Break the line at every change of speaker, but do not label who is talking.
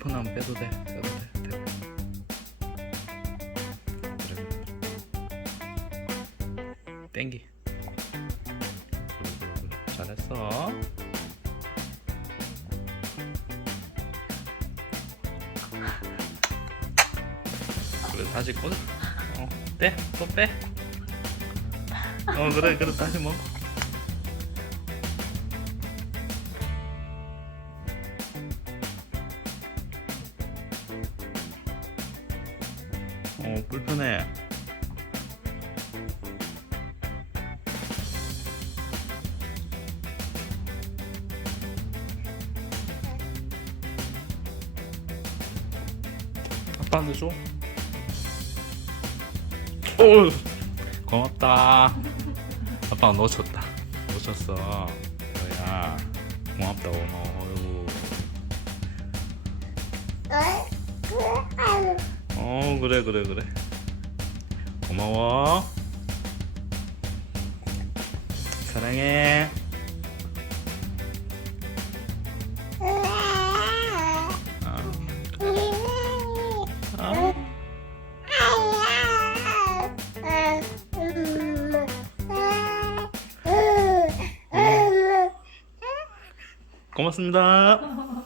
폰 한번 빼도 돼? 빼도 돼? 돼. 그래. 땡기. 잘했어. 그래 다시 꽂아 어빼또빼어 그래 그래 다시 먹어 어 불편해 아빠한테 줘. 오, 고맙다. 아빠가 놓쳤다. 놓쳤어. 뭐야? 고맙다 고마워. 어 그래 그래 그래. 고마워. 사랑해. 아, 아. 고맙습니다.